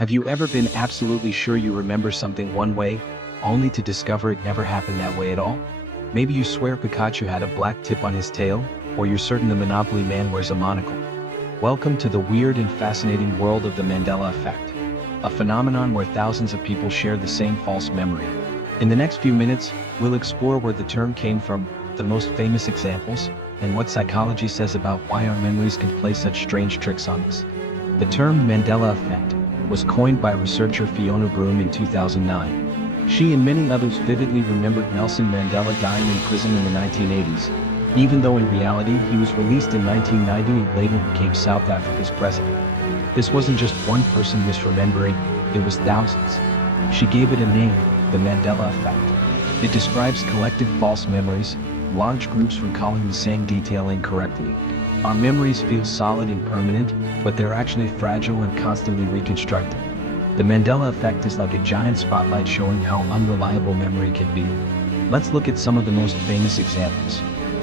Have you ever been absolutely sure you remember something one way, only to discover it never happened that way at all? Maybe you swear Pikachu had a black tip on his tail, or you're certain the Monopoly man wears a monocle. Welcome to the weird and fascinating world of the Mandela Effect, a phenomenon where thousands of people share the same false memory. In the next few minutes, we'll explore where the term came from, the most famous examples, and what psychology says about why our memories can play such strange tricks on us. The term Mandela Effect was coined by researcher Fiona Broom in 2009. She and many others vividly remembered Nelson Mandela dying in prison in the 1980s, even though in reality he was released in 1990 and later became South Africa's president. This wasn't just one person misremembering, it was thousands. She gave it a name, the Mandela Effect. It describes collective false memories, large groups recalling the same detail incorrectly. Our memories feel solid and permanent, but they're actually fragile and constantly reconstructed. The Mandela Effect is like a giant spotlight showing how unreliable memory can be. Let's look at some of the most famous examples.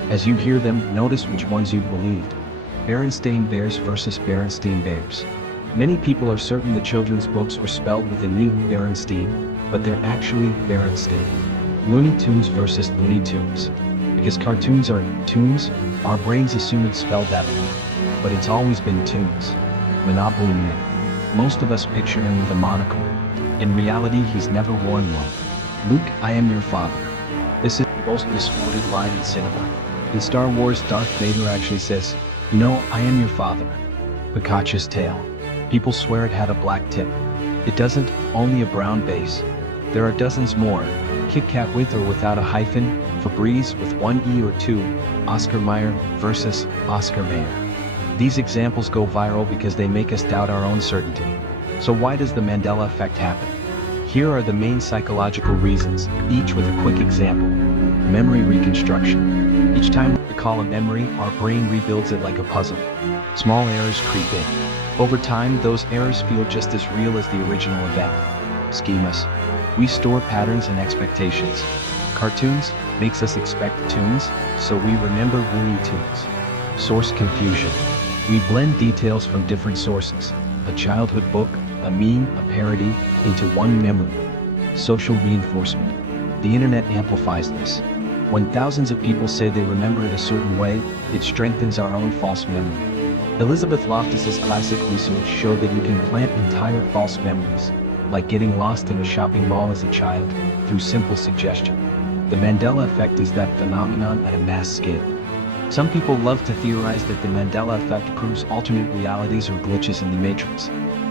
As you hear them, notice which ones you believed. Berenstain Bears versus Berenstain Bears. Many people are certain the children's books were spelled with a new Berenstain, but they're actually Berenstain. Looney Tunes versus Looney Tunes. Because cartoons are tunes, our brains assume it's spelled that way. But it's always been tunes. Monopoly Man. Most of us picture him with a monocle. In reality, he's never worn one. Luke, I am your father. This is the most misquoted line in cinema. In Star Wars, Darth Vader actually says, "You know, I am your father." Pikachu's tail. People swear it had a black tip. It doesn't, only a brown base. There are dozens more. Kit Kat with or without a hyphen, Febreze with one E or two, Oscar Mayer versus Oscar Mayer. These examples go viral because they make us doubt our own certainty. So why does the Mandela Effect happen? Here are the main psychological reasons, each with a quick example. Memory reconstruction. Each time we recall a memory, our brain rebuilds it like a puzzle. Small errors creep in. Over time, those errors feel just as real as the original event. Schemas. We store patterns and expectations. Cartoons makes us expect tunes, so we remember Looney Tunes. Source confusion. We blend details from different sources, a childhood book, a meme, a parody, into one memory. Social reinforcement. The internet amplifies this. When thousands of people say they remember it a certain way, it strengthens our own false memory. Elizabeth Loftus's classic research showed that you can plant entire false memories, like getting lost in a shopping mall as a child, through simple suggestion. The Mandela Effect is that phenomenon at a mass scale. Some people love to theorize that the Mandela Effect proves alternate realities or glitches in the Matrix.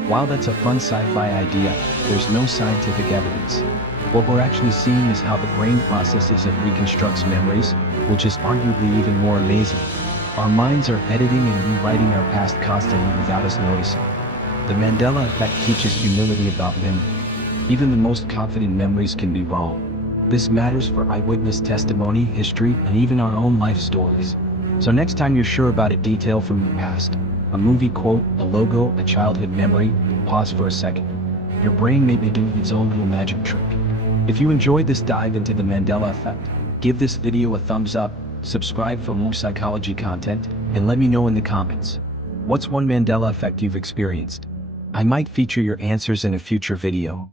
While that's a fun sci-fi idea, there's no scientific evidence. What we're actually seeing is how the brain processes and reconstructs memories, which is arguably even more amazing. Our minds are editing and rewriting our past constantly without us noticing. The Mandela Effect teaches humility about memory. Even the most confident memories can be wrong. This matters for eyewitness testimony, history, and even our own life stories. So next time you're sure about a detail from your past, a movie quote, a logo, a childhood memory, pause for a second. Your brain may be doing its own little magic trick. If you enjoyed this dive into the Mandela Effect, give this video a thumbs up, subscribe for more psychology content, and let me know in the comments. What's one Mandela Effect you've experienced? I might feature your answers in a future video.